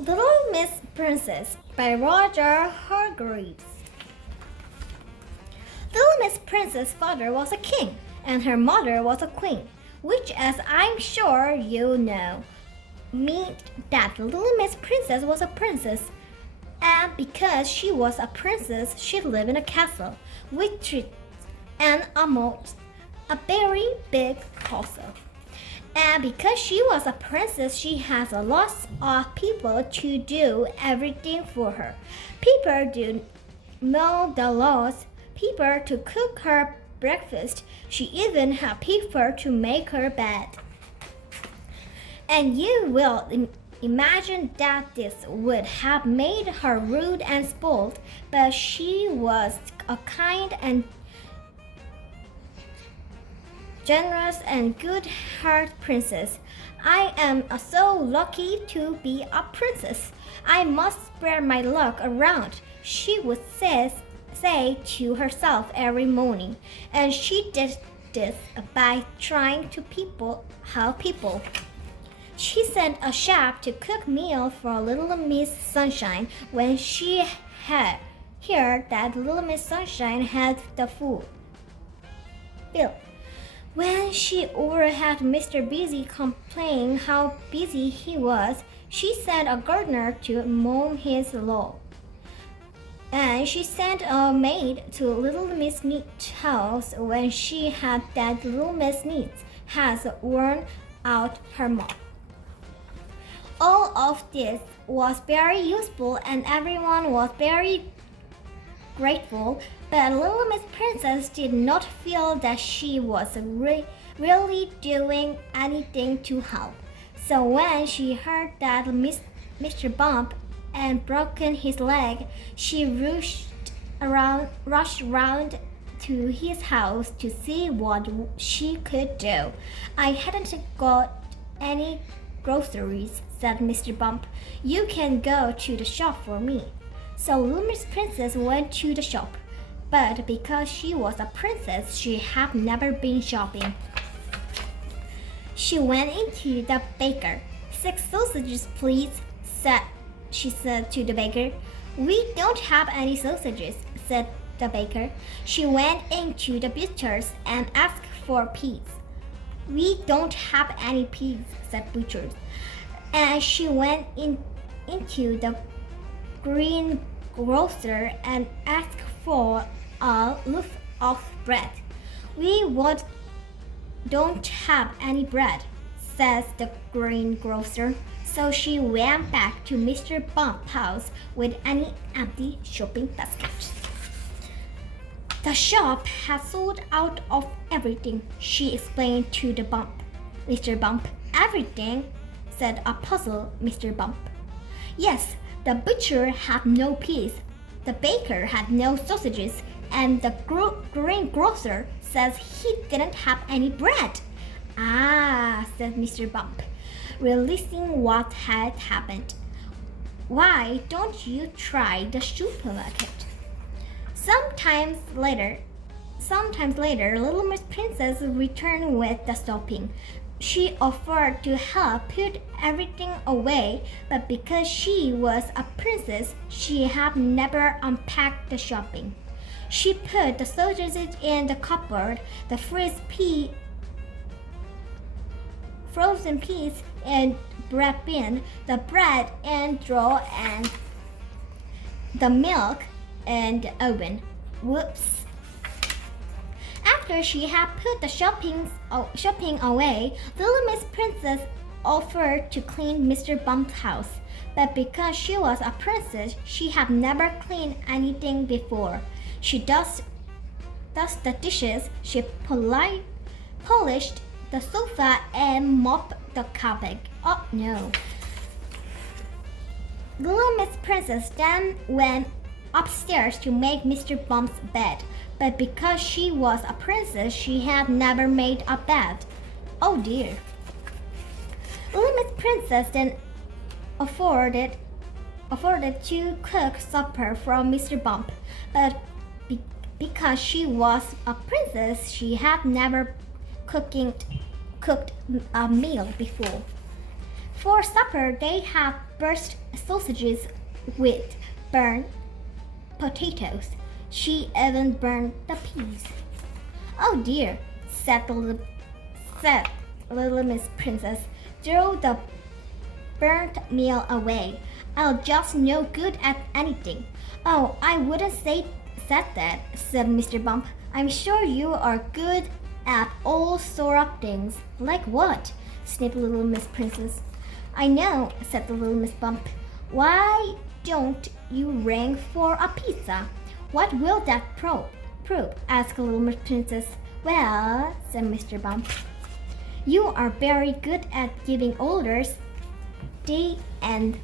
Little Miss Princess by Roger Hargreaves. Little Miss Princess' father was a king, and her mother was a queen, which, as I'm sure you know, meant that Little Miss Princess was a princess. And because she was a princess, she lived in a castle with trees and almost a very big castle. And because she was a princess, she has a lot of people to do everything for her. People to mow the lawns, people to cook her breakfast. She even had people to make her bed. And you will imagine that this would have made her rude and spoiled, but she was a kind and generous and good-hearted princess. I am so lucky to be a princess. I must spread my luck around, she would say to herself every morning, and she did this by trying to help people. She sent a chef to cook meal for Little Miss Sunshine when she had heard that Little Miss Sunshine had the food bill. When she overheard Mr. Busy complain how busy he was, she sent a gardener to mow his lawn. And she sent a maid to Little Miss Neat's house when she had that Little Miss Neat has worn out her mop. All of this was very useful and everyone was very grateful, but Little Miss Princess did not feel that she was really doing anything to help. So when she heard that Mr. Bump had broken his leg, she rushed around to his house to see what she could do. I hadn't got any groceries, said Mr. Bump. You can go to the shop for me. So Little Miss Princess went to the shop, but because she was a princess, she had never been shopping. She went into the baker. 6 sausages, please, she said to the baker. We don't have any sausages, said the baker. She went into the butcher's and asked for peas. We don't have any peas, said butcher. And she went into the greengrocer and asked for a loaf of bread. We don't have any bread, says the greengrocer. So she went back to Mr. Bump's house with an empty shopping basket. The shop had sold out of everything, she explained to the Bump. Mr. Bump, everything, said a puzzled Mr. Bump. Yes, the butcher had no peas, the baker had no sausages, and the greengrocer says he didn't have any bread. Ah, said Mr. Bump, realizing what had happened. Why don't you try the supermarket? Sometimes later, Little Miss Princess returned with the shopping. She offered to help put everything away, but because she was a princess, she had never unpacked the shopping. She put the sausages in the cupboard, the frozen peas in bread bin, the bread in drawer, and the milk in the oven. Whoops. After she had put the shopping away, Little Miss Princess offered to clean Mr. Bump's house. But because she was a princess, she had never cleaned anything before. She dusted the dishes, she polished the sofa, and mopped the carpet. Oh no. Little Miss Princess then went upstairs to make Mr. Bump's bed, but because she was a princess, she had never made a bed. Oh dear. Little Miss Princess then afforded to cook supper for Mr. Bump, but because she was a princess, she had never cooked a meal before. For supper, they had burnt sausages with burnt potatoes. She even burned the peas. Oh dear, said little Miss Princess. Throw the burnt meal away. I'll just no good at anything. Oh, I wouldn't said that, said Mr. Bump. I'm sure you are good at all sort of things. Like what? Sniffed little Miss Princess. I know, said the little Miss Bump. Why don't you ring for a pizza? What will that prove? Asked little Miss Princess. Well, said Mr. Bump, you are very good at giving orders. The end.